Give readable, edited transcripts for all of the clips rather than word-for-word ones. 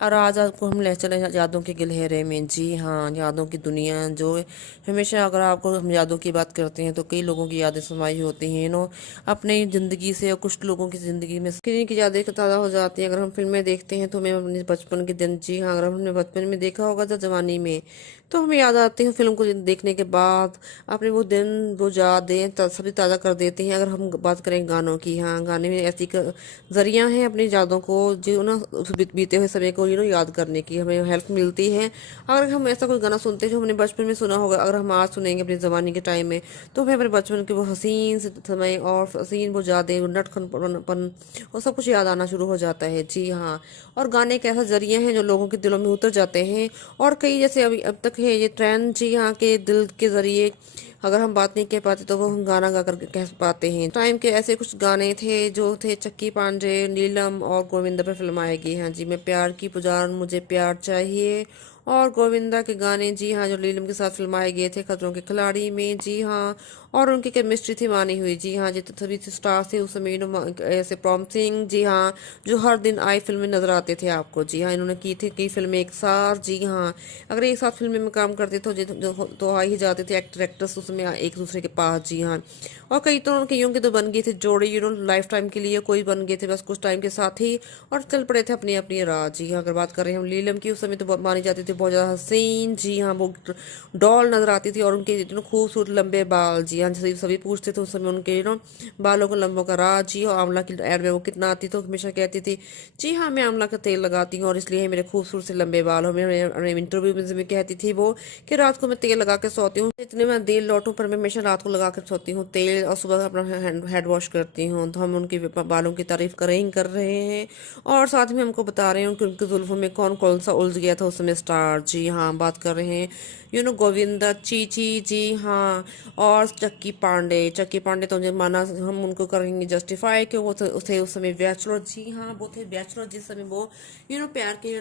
और आज आपको हम ले चले यादों के गलियारे में। जी हाँ, यादों की दुनिया जो है, हमेशा अगर आपको हम यादों की बात करते हैं तो कई लोगों की यादें समाई होती हैं अपनी ज़िंदगी से, और कुछ लोगों की ज़िंदगी में किन्हीं की यादें ताज़ा हो जाती हैं। अगर हम फिल्में देखते हैं तो हमें अपने बचपन के दिन, जी हाँ, अगर हमने बचपन में देखा होगा तो जवानी में, तो हमें याद आती है फिल्म को देखने के बाद अपने वो दिन, वो यादें सभी ताज़ा कर देते हैं। अगर हम बात करें गानों की, हाँ, गाने में ऐसी जरिया है अपनी यादों को, जो ना उस बीते हुए समय को याद करने की हमें हेल्प मिलती है। अगर हम ऐसा कोई गाना सुनते हैं जो हमने बचपन में सुना होगा, अगर हम आज सुनेंगे अपने ज़माने के टाइम में, तो हमें अपने बचपन के वो हसीन से समय और हसीन वो यादें, वो नटखनपन और सब कुछ याद आना शुरू हो जाता है। जी हाँ, और गाने एक ऐसा जरिया है जो लोगों के दिलों में उतर जाते हैं। और कई जैसे अभी अब तक है ये ट्रेंड, जी हाँ, के दिल के जरिए अगर हम बात नहीं कह पाते तो वो हम गाना गा कर कह पाते हैं। टाइम के ऐसे कुछ गाने थे जो थे चक्की पांडे, नीलम और गोविंदा पर फिल्माए गए हैं। जी, मैं प्यार की पुजार, मुझे प्यार चाहिए, और गोविंदा के गाने, जी हाँ, जो नीलम के साथ फिल्माए गए थे खतरों के खिलाड़ी में। जी हाँ, और उनकी केमिस्ट्री थी मानी हुई। जी हाँ, जितने सभी स्टार थे उस समय ऐसे प्रॉमिसिंग, जी हाँ, जो हर दिन आई फिल्में नजर आते थे आपको। जी हाँ, इन्होंने की थी कई फिल्में एक साथ। जी हाँ, अगर एक साथ फिल्में में काम करते तो आ ही जाते थे एक्टर एक्ट्रेस उसमें एक दूसरे के पास। जी हाँ, और कईयों के तो बन गए थे जोड़ी, लाइफ टाइम के लिए, कोई बन गए थे बस कुछ टाइम के साथ ही और चल पड़े थे अपनी अपनी राह। जी हाँ, अगर बात कर रहे हैं हम नीलम की, उस समय तो मानी जाती थी बहुत ज़्यादा हसीन। जी हाँ, वो डॉल नजर आती थी, और उनके खूबसूरत लंबे बाल। जी हाँ, सभी सभी पूछते थे उस समय उनके बालों को लंबों का राज। जी, और आंवला की एड में वो कितना आती तो हमेशा कहती थी, जी हाँ, मैं आंवला का तेल लगाती हूँ और इसलिए मेरे खूबसूरत से लंबे बाल हो। मेरे इंटरव्यू में कहती थी वो कि रात को मैं तेल लगा के सोती हूँ, इतने मैं देर लौटूं पर मैं हमेशा रात को लगा कर सोती हूँ तेल, और सुबह अपना हेड वॉश करती हूँ। तो हम उनके बालों की तारीफ कर रहे हैं, और साथ में हमको बता रहे हैं कि उनके जुल्फों में कौन कौन सा उलझ गया था उस समय स्टार। जी हाँ, बात कर रहे हैं गोविंदा, चीची। जी हाँ, और चक्की पांडे तो मुझे माना, हम उनको करेंगे जस्टिफाई कि वो थे उस समय बैचलर। जी हाँ, वो थे बैचलर जिस समय वो प्यार के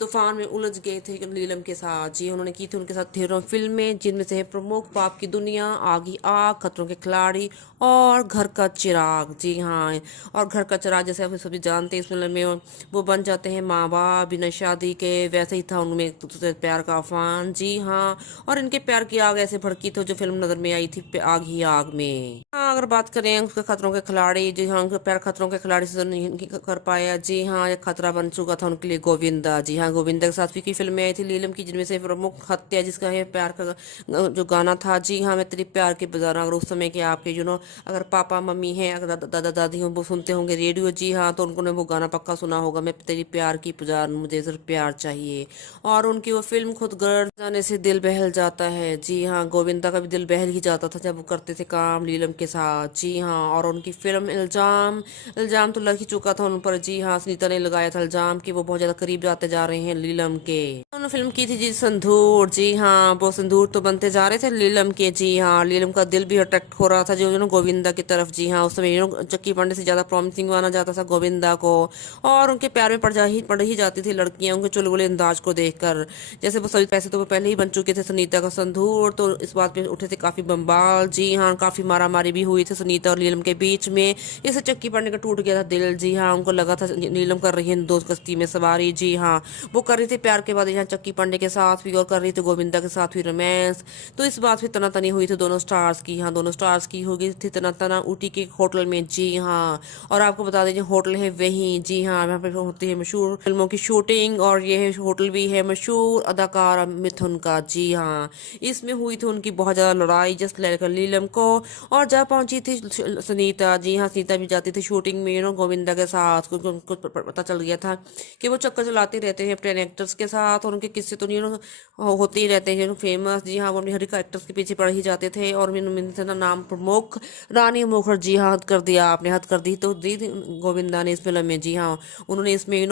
तूफान में उलझ गए थे नीलम के साथ। जी, उन्होंने की थी उनके साथ ढेरों फिल्में, जिनमें से है प्रमुख पाप की दुनिया, आगी आग, खतरों के खिलाड़ी और घर का चिराग। जी हाँ, और घर का चिराग जैसे आप सभी जानते हैं इस फिल्म में वो बन जाते हैं माँ बाप बिना शादी के, वैसे ही था उनमें एक दूसरे से प्यार का अफान। जी हाँ, और इनके प्यार की आग ऐसे भड़की थी जो फिल्म नजर में आई थी आग ही आग में। हाँ, अगर बात करें उसके खतरों के खिलाड़ी, जी हाँ, उनका प्यार खतरों के खिलाड़ी से तो नहीं कर पाया। जी हाँ, एक खतरा बन चुका था उनके लिए गोविंदा। जी हाँ, गोविंदा के साथ भी कई फिल्में आई थी नीलम की, जिनमें से प्रमुख हत्या जिसका है प्यार का जो गाना था। जी हाँ, मैं तेरी प्यार की बाजार, अगर उस समय के आपके अगर पापा मम्मी हैं, अगर दादा दादी हों, वो सुनते होंगे रेडियो। जी हाँ, तो उनको ने वो गाना पक्का सुना होगा, मैं तेरी प्यार की पुजार, मुझे सिर्फ प्यार चाहिए। और उनकी वो फिल्म खुद गर जाने से दिल बहल जाता है। जी हाँ, गोविंदा का भी दिल बहल ही जाता था जब वो करते थे काम नीलम के साथ। जी हाँ, और उनकी फिल्म इल्जाम, इल्जाम तो लग ही चुका था उन पर। जी हाँ, सुनीता ने लगाया था इल्जाम कि वो बहुत ज्यादा करीब जाते जा रहे हैं नीलम के। उन्होंने फिल्म की थी जी संदूर। जी हाँ, वो संदूर तो बनते जा रहे थे नीलम के। जी हाँ, नीलम का दिल भी अट्रैक्ट हो रहा था जो गोविंदा की तरफ। जी हाँ, उस समय चक्की पांडे से ज्यादा प्रॉमिसिंग माना जाता था गोविंदा को, और उनके प्यार में पड़ ही जाती थी लड़कियां उनके चुलबुले अंदाज को देखकर। जैसे वो सभी पैसे तो वो पहले ही बन चुके थे सुनीता का संदूर, तो इस बात पे उठे थे काफी बम्बाल। जी हाँ, काफी मारा मारी भी हुई थी सुनीता और नीलम के बीच में। इससे चक्की पांडे का टूट गया था दिल। जी हाँ, उनको लगा था नीलम कर रही है दोस्त कश्ती में सवारी। जी हाँ, वो कर रही थी प्यार के बाद यहाँ चक्की पांडे के साथ भी, और कर रही थी गोविंदा के साथ भी रोमांस। तो इस बात पे तनातनी हुई थी दोनों स्टार्स की। हाँ, दोनों स्टार्स की हो गई थी तना ऊटी के होटल में। जी हाँ, और आपको बता दीजिए होटल है वही। जी हाँ, वहाँ पे होती है मशहूर फिल्मों की शूटिंग, और ये होटल भी है मशहूर अदाकार मिथुन का। जी हाँ, इसमें हुई थी उनकी बहुत ज्यादा लड़ाई जस्ट लेकर नीलम को, और जा पहुंची थी सुनीता। जी हाँ, सुनीता भी जाती थी शूटिंग में गोविंदा के साथ, क्योंकि उनको पता चल गया था कि वो चक्कर चलाते रहते हैं अपने एक्टर्स के साथ, और उनके किस्से तो होते ही रहते हैं फेमस। जी हाँ, वो अपने हर एक एक्टर्स के पीछे पड़ ही जाते थे, और मैंने ना नाम प्रमुख रानी मुखर्जी, हाँ, हद कर दिया आपने, हद कर दी तो दी थी गोविंदा ने इस फिल्म में। जी हाँ, उन्होंने इसमें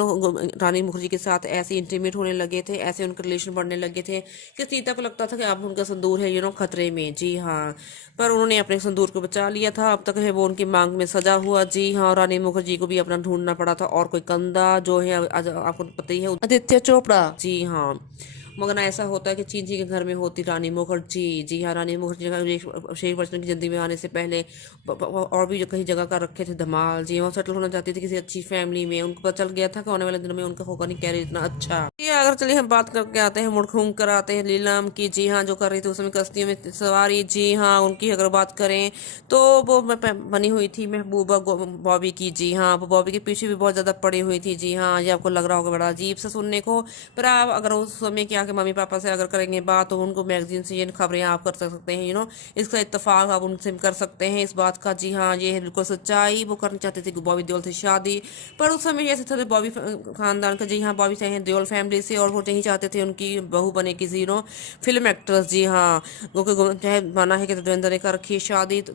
रानी मुखर्जी के साथ ऐसे इंटीमेट होने लगे थे, ऐसे उनके रिलेशन बढ़ने लगे थे कि सीता को लगता था कि अब उनका संदूर है खतरे में। जी हाँ, पर उन्होंने अपने संदूर को बचा लिया था। अब तक है वो उनकी मांग में सजा हुआ। जी हाँ, रानी मुखर्जी को भी अपना ढूंढना पड़ा था, और कोई कंधा जो है आज आपको पता ही है, आदित्य चोपड़ा। जी हाँ, मगर ना ऐसा होता है कि चींची के घर में होती रानी मुखर्जी। जी हाँ, रानी मुखर्जी का अभिषेक बच्चन की जिंदगी में आने से पहले और भी जो कई जगह का रखे थे धमाल। जी वो सेटल होना चाहती थी किसी अच्छी फैमिली में, उनको पता चल गया था कि आने वाले दिनों में उनका होगा नहीं कैरियर इतना अच्छा। जी अगर चलिए हम बात करके आते हैं, मुड़ घूम कर आते हैं लीलम की। जी हाँ, जो कर रही थी उसमें कश्तियों में सवारी। जी हाँ, उनकी अगर बात करें तो वो बनी हुई थी महबूबा बॉबी की। जी हाँ, वो बॉबी के पीछे भी बहुत ज्यादा पड़ी हुई थी। जी हाँ, ये आपको लग रहा होगा बड़ा अजीब से सुनने को, पर आप अगर उस समय क्या कि मम्मी पापा से अगर करेंगे बात तो उनको मैगजीन से ये खबरें आप कर सकते हैं, इसका इत्तेफाक आप उनसे कर सकते हैं इस बात का। जी हाँ, ये है बिल्कुल सच्चाई। वो करना चाहते थे बॉबी देओल से शादी, पर उस समय ऐसे थे बॉबी खानदान का। जी हाँ, बॉबी से हैं देओल फैमिली से, और वो नहीं चाहते थे उनकी बहू बने किसी फिल्म एक्ट्रेस। जी हाँ, क्योंकि चाहे माना है कि धर्मेंद्र ने कर रखी है शादी तो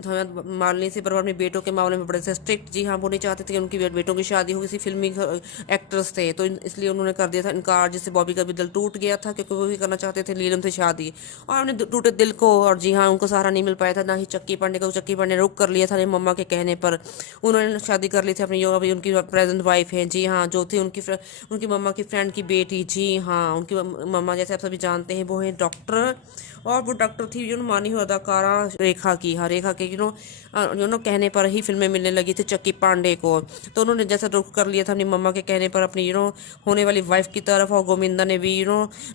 मालिनी से, पर अपने बेटों के मामले में बड़े से स्ट्रिक्ट। जी हाँ, वो नहीं चाहते थे कि उनकी बेटों की शादी हो किसी फिल्मी एक्ट्रेस थे, तो इसलिए उन्होंने कर दिया था इनकार, जिससे बॉबी का भी दिल टूट गया था, क्योंकि वो भी करना चाहते थे नीलम से शादी, और उन्हें टूटे दिल को। और जी हाँ, उनको सहारा नहीं मिल पाया था, ना ही चक्की पांडे को। चक्की पांडे ने रुक कर लिया था मम्मा के कहने पर, उन्होंने शादी कर ली थी अपनी, जो अभी उनकी प्रेजेंट वाइफ है। जी हाँ, जो थी उनकी मम्मा की फ्रेंड की बेटी। जी हाँ, उनकी मम्मा जैसे आप सभी जानते हैं वो है डॉक्टर, और वो डॉक्टर थी मानी हुई अदाकारा रेखा की। हाँ, रेखा के कहने पर ही फिल्में मिलने लगी थी चक्की पांडे को, तो उन्होंने जैसा रुख कर लिया था अपनी मम्मा के कहने पर अपनी होने वाली वाइफ की तरफ, और गोविंदा ने भी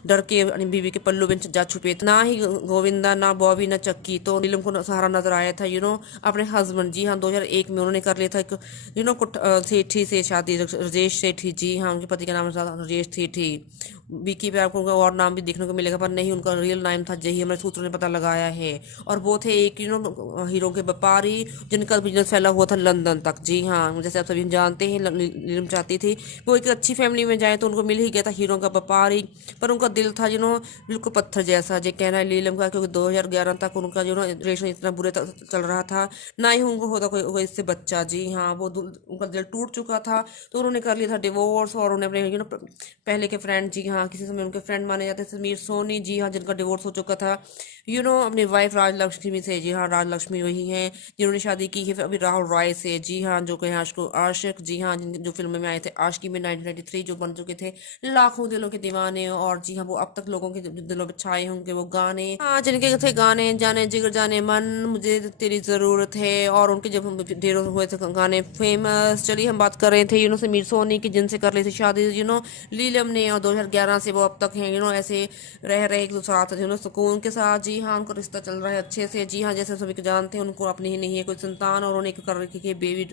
डर के अपनी बीवी के पल्लू में जा छुपे थे। ना ही गोविंदा, ना बॉबी, ना चक्की, तो नीलम को सहारा नजर आया था अपने हस्बैंड। जी हाँ, 2001 में उन्होंने कर लिया था एक सेठी से शादी, राजेश सेठी। जी हाँ, उनके पति का नाम था राजेश सेठी। विकी पे आपको उनका और नाम भी देखने को मिलेगा, पर नहीं, उनका रियल नाम था, यही हमारे सूत्रों ने पता लगाया है। और वो थे एक हीरो के व्यापारी, जिनका बिजनेस फैला हुआ था लंदन तक। जी हाँ, जैसे आप सभी जानते हैं नीलम चाहती थी वो एक अच्छी फैमिली में जाए, तो उनको मिल ही गया था हीरो का व्यापारी, पर उनका दिल था बिल्कुल पत्थर जैसा, जो कहना है नीलम का, क्योंकि 2011 तक उनका रिलेशन इतना बुरे चल रहा था, ना ही उनको होता कोई इससे बच्चा। जी हाँ, वो उनका दिल टूट चुका था, तो उन्होंने कर लिया था डिवोर्स, और उन्हें अपने पहले के फ्रेंड, जी हाँ, किसी समय उनके फ्रेंड माने जाते थे, समीर सोनी। जी हाँ, जिनका डिवोर्स हो चुका था, अपनी वाइफ राजलक्ष्मी से। जी हाँ, राजलक्ष्मी वही हैं जिन्होंने शादी की है अभी राहुल रॉय से। जी हाँ, जो कहे आशिक। जी हाँ, जो फिल्म में आए थे आशिकी में 1993, जो बन चुके थे लाखों दिलों के दीवाने, और जी हाँ, वो अब तक लोगों के दिलों में छाए होंगे वो गाने। हाँ, जिनके थे गाने जाने जिगर जाने मन, मुझे तेरी जरूरत है, और उनके जब ढेरों हुए थे गाने फेमस। चलिए हम बात कर रहे थे समीर सोनी की, जिनसे कर ली थी शादी लीलम ने, और 2011 से वो अब तक हैं ऐसे रह रहे एक दूसरे साथ सुकून के साथ। जी हाँ, उनका रिश्ता चल रहा है अच्छे से। जी हाँ, जैसे सभी जानते हैं उनको अपनी ही नहीं है कोई संतान, और उन्हें कर रखी है बेबी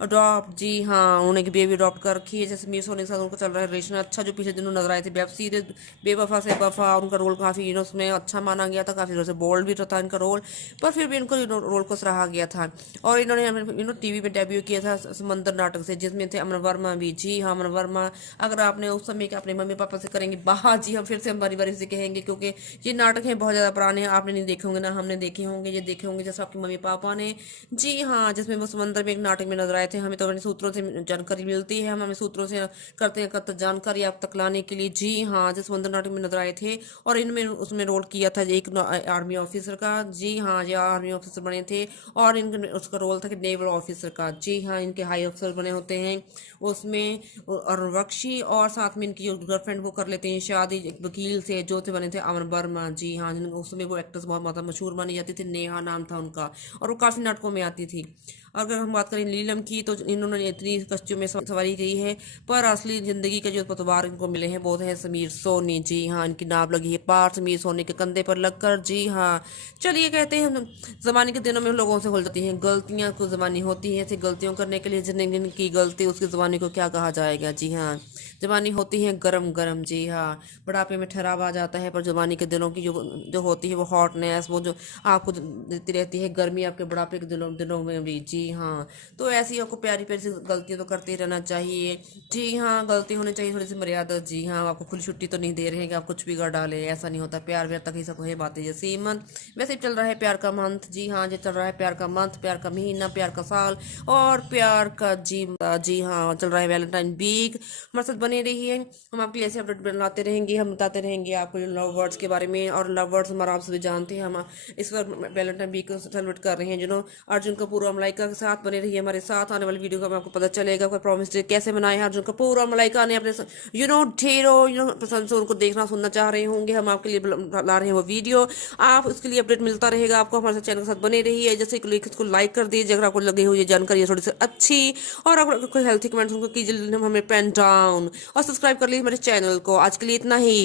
अडॉप्ट। जी हाँ, उन्हें बेबी अडॉप्ट कर रखी है। जैसे मीर सोनी के साथ उनका चल रहा है रिलेशन अच्छा, जो पिछले दिनों नजर आए थे वेब सीरीज बेवफा से वफा, उनका रोल काफी उसमें अच्छा माना गया था, काफी बोल्ड भी था इनका रोल, पर फिर भी इनको रोल को सराहा गया था। और इन्होंने टीवी में डेब्यू किया था समंदर नाटक से, जिसमें थे अमर वर्मा भी। जी हाँ, अमर वर्मा अगर आपने उस समय के अपने मम्मी पापा से करेंगे बाहर, जी हम फिर से हम बारी बारी से कहेंगे, क्योंकि ये नाटक है बहुत ज़्यादा पुराने हैं, आपने नहीं देखे होंगे ना हमने देखे होंगे, ये देखे होंगे जैसे आपके मम्मी पापा ने। जी हाँ, जिसमें वो समंदर में एक नाटक में नजर आए थे, हमें तो अपने सूत्रों से जानकारी मिलती है, हम हमें सूत्रों से करते हैं करते जानकारी आप तक लाने के लिए। जी हाँ, जो समंदर नाटक में नजर आए थे, और इनमें उसमें रोल किया था एक आर्मी ऑफिसर का। जी हाँ, ये आर्मी ऑफिसर बने थे, और इनका उसका रोल था कि नेवल ऑफिसर का। जी हाँ, इनके हाई अफसर बने होते हैं उसमें, और बख्शी, और साथ में इनकी गर्लफ्रेंड वो कर लेते हैं शादी एक वकील से, जो थे बने थे अमर वर्मा। जी हाँ, जिनको उसमें वो एक्ट्रेस बहुत ज्यादा मशहूर मानी जाती थी, नेहा नाम था उनका, और वो काफी नाटकों में आती थी। अगर हम बात करें नीलम की, तो इन्होंने इतनी कस्टूम में सवारी की है, पर असली जिंदगी के जो पतवार इनको मिले हैं वो है समीर सोनी। जी हाँ, इनकी नाव लगी है पार समीर सोनी के कंधे पर लगकर। जी हाँ, चलिए कहते हैं जमाने के दिनों में लोगों से हो जाती हैं गलतियां, कुछ जमानी होती है, ऐसी गलतियों करने के लिए जिंदगी गलती, उसकी जबानी को क्या कहा जाएगा। जी हाँ, जवानी होती है गरम गरम। जी हाँ, बुढ़ापे में ठहराव आ जाता है, पर जवानी के दिनों की जो जो होती है वो हॉटनेस, वो जो आपको देती रहती है गर्मी आपके बुढ़ापे के दिनों में भी। जी हाँ, तो ऐसी आपको प्यारी प्यारी सी गलतियां तो करते रहना चाहिए। जी हाँ, गलती होनी चाहिए थोड़ी सी मर्यादा। जी हाँ, आपको खुली छुट्टी तो नहीं दे रहे हैं कि आप कुछ भी कर डाले, ऐसा नहीं होता, प्यार व्यार तक ही सब है बातें। जैसे मंथ वैसे ही चल रहा है प्यार का मंथ। जी हाँ, ये चल रहा है प्यार का मंथ, प्यार का महीना, प्यार का साल, और प्यार का जी हाँ, चल रहा है वैलेंटाइन वीक। हमारे साथ बने रहिए, हम आपके लिए ऐसे अपडेट बनाते रहेंगे, हम बताते रहेंगे आपको लव वर्ड्स के बारे में। और लव वर्ड्स हमारा आप सभी जानते हैं, हम इस बार वैलेंटाइन वीक को सेलिब्रेट कर रहे हैं अर्जुन कपूर और मलाइका के साथ बने रहिए हमारे साथ। आने वाली वीडियो का आपको पता चलेगा कोई प्रॉमिस डे कैसे मनाए हैं। अर्जुन कपूर और मलाइका ने अपने ढेरों पसंद से उनको देखना सुनना चाह रहे होंगे, हम आपके लिए ला रहे हैं वो वीडियो। आप उसके लिए अपडेट मिलता रहेगा आपको, हमारे चैनल के साथ बने रहिए। जैसे कि इसको लाइक कर दीजिए अगर आपको लगे हुई जानकारी है थोड़ी सी अच्छी, और अगर कोई हेल्थी कमेंट्स उनको कीजिए हमें पेन डाउन, और सब्सक्राइब कर लीजिए हमारे चैनल को। आज के लिए इतना ही।